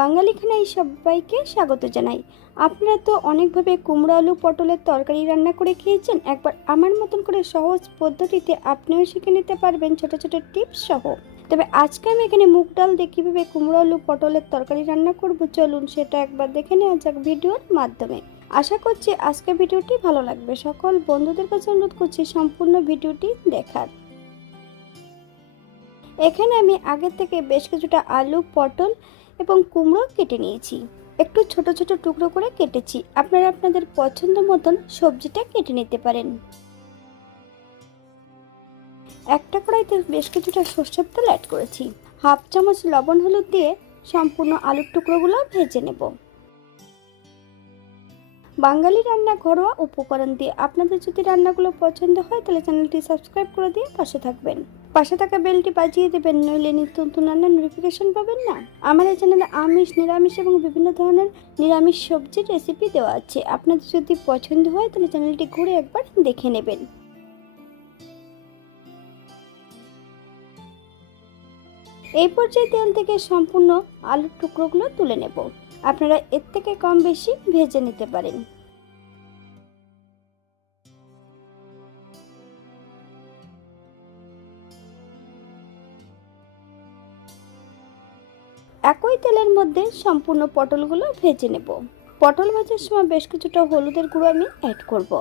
বাঙালি খানায় সবাইকে স্বাগত জানাই। আপনারা তো অনেকভাবে কুমড়ো আলু পটলের তরকারি রান্না করে খেয়েছেন। একবার আমার মতন করে সহজ পদ্ধতিতে আপনিও শিখে নিতে পারবেন ছোট ছোট টিপস সহ। তবে আজকে আমি এখানে মুগ ডাল দিয়ে কীভাবে কুমড়ো আলু পটলের তরকারি রান্না করব, চলুন সেটা একবার দেখে নেওয়া যাক ভিডিওর মাধ্যমে। আশা করছি আজকের ভিডিওটি ভালো লাগবে। সকল বন্ধুদের কাছে অনুরোধ করছি সম্পূর্ণ ভিডিওটি দেখার। এখানে আমি আগে থেকে বেশ কিছুটা আলু, পটল এবং কুমড়ো কেটে নিয়েছি। একটু ছোট ছোট টুকরো করে কেটেছি। আপনারা আপনাদের পছন্দ মতন সবজিটা কেটে নিতে পারেন। একটা কড়াইতে বেশ কিছুটা সরষের তেল অ্যাড করেছি। হাফ চামচ লবণ হলুদ দিয়ে সম্পূর্ণ আলুর টুকরোগুলো ভেজে নেব। বাঙালি রান্না ঘরোয়া উপকরণ দিয়ে। আপনাদের যদি রান্নাগুলো পছন্দ হয় তাহলে চ্যানেলটি সাবস্ক্রাইব করে দিয়ে পাশে থাকবেন। পাশে থাকা বেলটি বাজিয়ে দেবেন, নইলে নিত্য নতুন রান্নার নোটিফিকেশন পাবেন না। আমার এই চ্যানেলে আমিষ, নিরামিষ এবং বিভিন্ন ধরনের নিরামিষ সবজির রেসিপি দেওয়া আছে। আপনাদের যদি পছন্দ হয় তাহলে চ্যানেলটি ঘুরে একবার দেখে নেবেন। এই পর্যায়ে তেল থেকে সম্পূর্ণ আলুর টুকরোগুলো তুলে নেব। আপনারা এর থেকে কম বেশি ভেজে নিতে পারেন। একই তেলের মধ্যে সম্পূর্ণ পটলগুলো ভেজে নেব। পটল ভাজার সময় বেশ কিছুটা হলুদের গুঁড়ো আমি অ্যাড করব।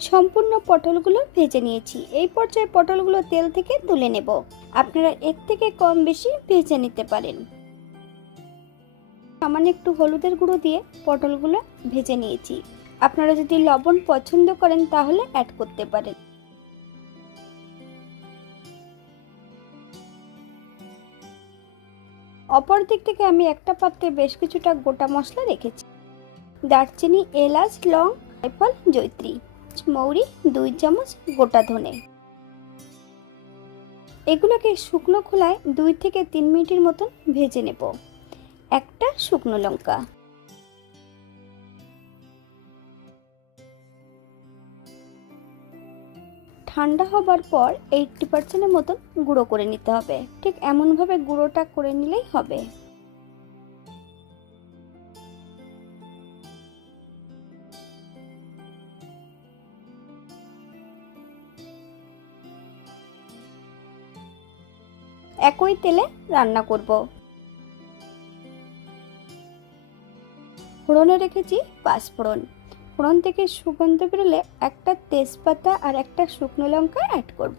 সম্পূর্ণ পটলগুলো ভেজে নিয়েছি। এই পর্যায়ে পটলগুলো তেল থেকে তুলে নেব। আপনারা এর থেকে কম বেশি ভেজে নিতে পারেন। সামান্য একটু হলুদের গুঁড়ো দিয়ে পটলগুলো ভেজে নিয়েছি। আপনারা যদি লবণ পছন্দ করেন তাহলে অ্যাড করতে পারেন। অপর দিক থেকে আমি একটা পাত্রে বেশ কিছুটা গোটা মশলা রেখেছি। দারচিনি, এলাচ, লং, জায়ফল, জয়িত্রী, মৌরি, 2 চামচ, গোটা ধনে। এগুলোকে শুকনো খোলায় 2 থেকে 3 মিনিটের মতন ভেজে নেব। একটা শুকনো লঙ্কা। ঠান্ডা হবার পর 80% মতন গুঁড়ো করে নিতে হবে। ঠিক এমনভাবে গুঁড়োটা করে নিলেই হবে। একই তেলে রান্না করব। ফোড়নে রেখেছি 5 ফোড়ন। ফোড়ন থেকে সুগন্ধ বেরোলে একটা তেজপাতা আর একটা শুকনো লঙ্কা অ্যাড করব।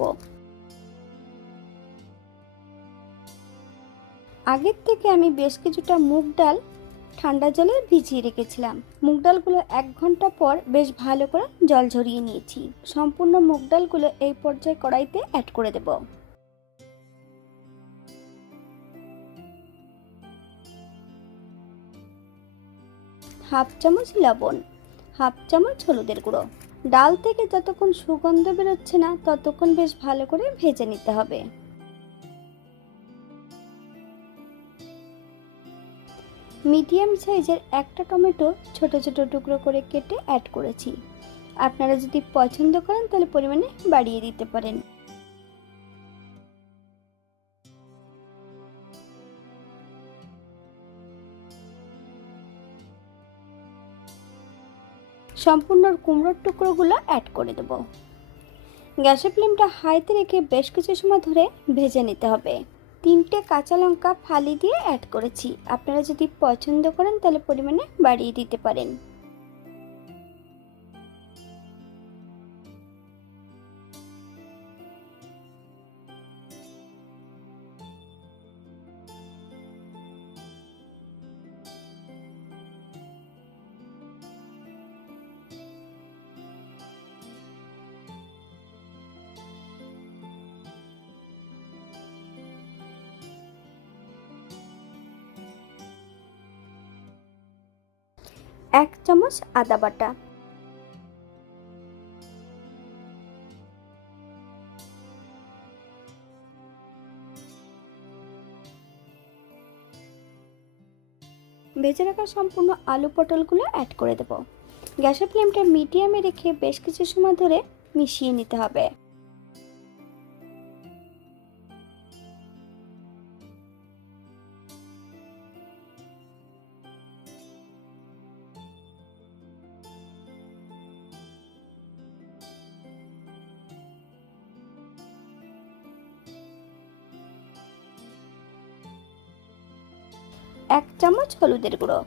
আগের থেকে আমি বেশ কিছুটা মুগ ডাল ঠান্ডা জলে ভিজিয়ে রেখেছিলাম। মুগ ডালগুলো 1 ঘন্টা পর বেশ ভালো করে জল ঝরিয়ে নিয়েছি। সম্পূর্ণ মুগ ডালগুলো এই পর্যায়ে কড়াইতে অ্যাড করে দেব। হাফ চামচ লবণ, হাফ চামচ হলুদের গুঁড়ো। ডাল থেকে যতক্ষণ সুগন্ধ বেরোচ্ছে না ততক্ষণ বেশ ভালো করে ভেজে নিতে হবে। মিডিয়াম সাইজের একটা টমেটো ছোট ছোট টুকরো করে কেটে অ্যাড করেছি। আপনারা যদি পছন্দ করেন তাহলে পরিমাণে বাড়িয়ে দিতে পারেন। সম্পূর্ণ কুমড়োর টুকরোগুলো অ্যাড করে দেব। গ্যাসের ফ্লেমটা হাইতে রেখে বেশ কিছু সময় ধরে ভেজে নিতে হবে। 3টে কাঁচা লঙ্কা ফালি দিয়ে অ্যাড করেছি। আপনারা যদি পছন্দ করেন তাহলে পরিমাণে বাড়িয়ে দিতে পারেন। এক চামচ আদা বাটা, ভেজে রাখা সম্পূর্ণ আলু পটলগুলো অ্যাড করে দেব। গ্যাসের ফ্লেমটা মিডিয়ামে রেখে বেশ কিছু সময় ধরে মিশিয়ে নিতে হবে। এক চামচ হলুদের গুঁড়ো,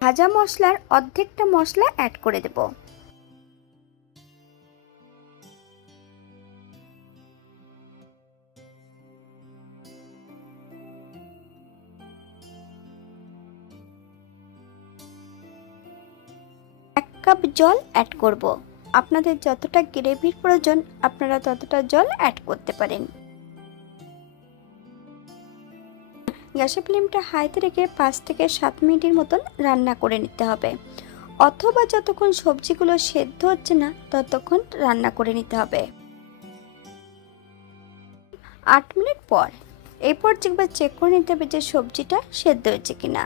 ভাজা মশলার অর্ধেকটা মশলা অ্যাড করে দেব। এক কাপ জল অ্যাড করব। আপনাদের যতটা গ্রেভির প্রয়োজন আপনারা ততটা জল অ্যাড করতে পারেন। গ্যাসের ফ্লেমটা হাইতে রেখে 5 থেকে 7 মিনিটের মতন রান্না করে নিতে হবে, অথবা যতক্ষণ সবজিগুলো সেদ্ধ হচ্ছে না ততক্ষণ রান্না করে নিতে হবে। 8 মিনিট পর এরপর একবার চেক করে নিতে হবে যে সবজিটা সেদ্ধ হয়েছে কিনা।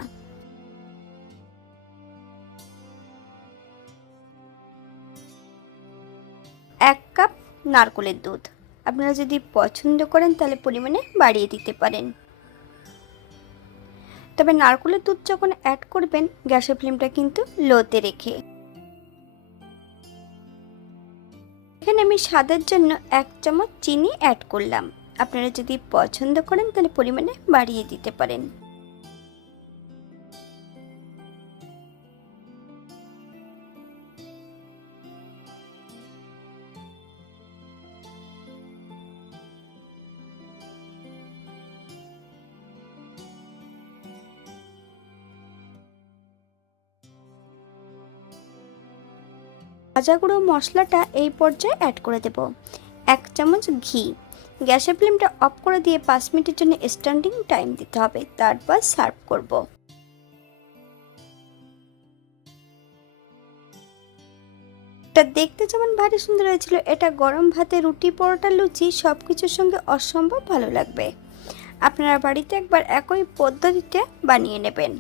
এক কাপ নারকেলের দুধ, আপনারা যদি পছন্দ করেন তাহলে পরিমাণে বাড়িয়ে দিতে পারেন। তবে নারকেলের দুধ যখন অ্যাড করবেন গ্যাসের ফ্লেমটা কিন্তু লোতে রেখে। এখানে আমি স্বাদের জন্য 1 চামচ চিনি অ্যাড করলাম। আপনারা যদি পছন্দ করেন তাহলে পরিমাণে বাড়িয়ে দিতে পারেন। ভাজা গুঁড়ো মশলাটা এই পর্যায়ে অ্যাড করে দেব। 1 চামচ ঘি। গ্যাসের ফ্লেমটা অফ করে দিয়ে 5 মিনিটের জন্য স্ট্যান্ডিং টাইম দিতে হবে, তারপর সার্ভ করব। এটা দেখতে যেমন ভারী সুন্দর হয়েছিল, এটা গরম ভাতে, রুটি, পরোটা, লুচি সবকিছুর সঙ্গে অসম্ভব ভালো লাগবে। আপনারা বাড়িতে একবার একই পদ্ধতিতে বানিয়ে নেবেন।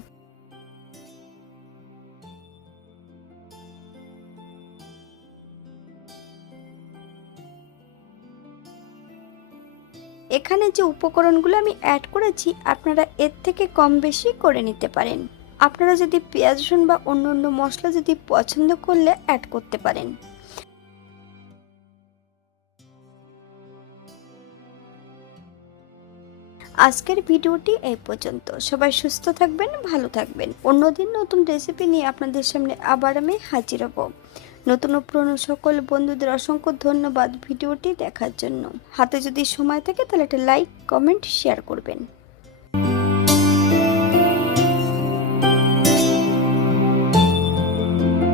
এখানে যে উপকরণগুলো আমি অ্যাড করেছি আপনারা এর থেকে কম বেশি করে নিতে পারেন। আপনারা যদি পেঁয়াজ রসুন বা অন্য অন্য মশলা যদি পছন্দ করলে অ্যাড করতে পারেন। আজকের ভিডিওটি এই পর্যন্ত। সবাই সুস্থ থাকবেন, ভালো থাকবেন। অন্যদিন নতুন রেসিপি নিয়ে আপনাদের সামনে আবার আমি হাজির হব। নতুন ও পুরনো সকল বন্ধুদের অসংখ্য ধন্যবাদ ভিডিওটি দেখার জন্য। হাতে যদি সময় থাকে তাহলে একটা লাইক, কমেন্ট, শেয়ার করবেন।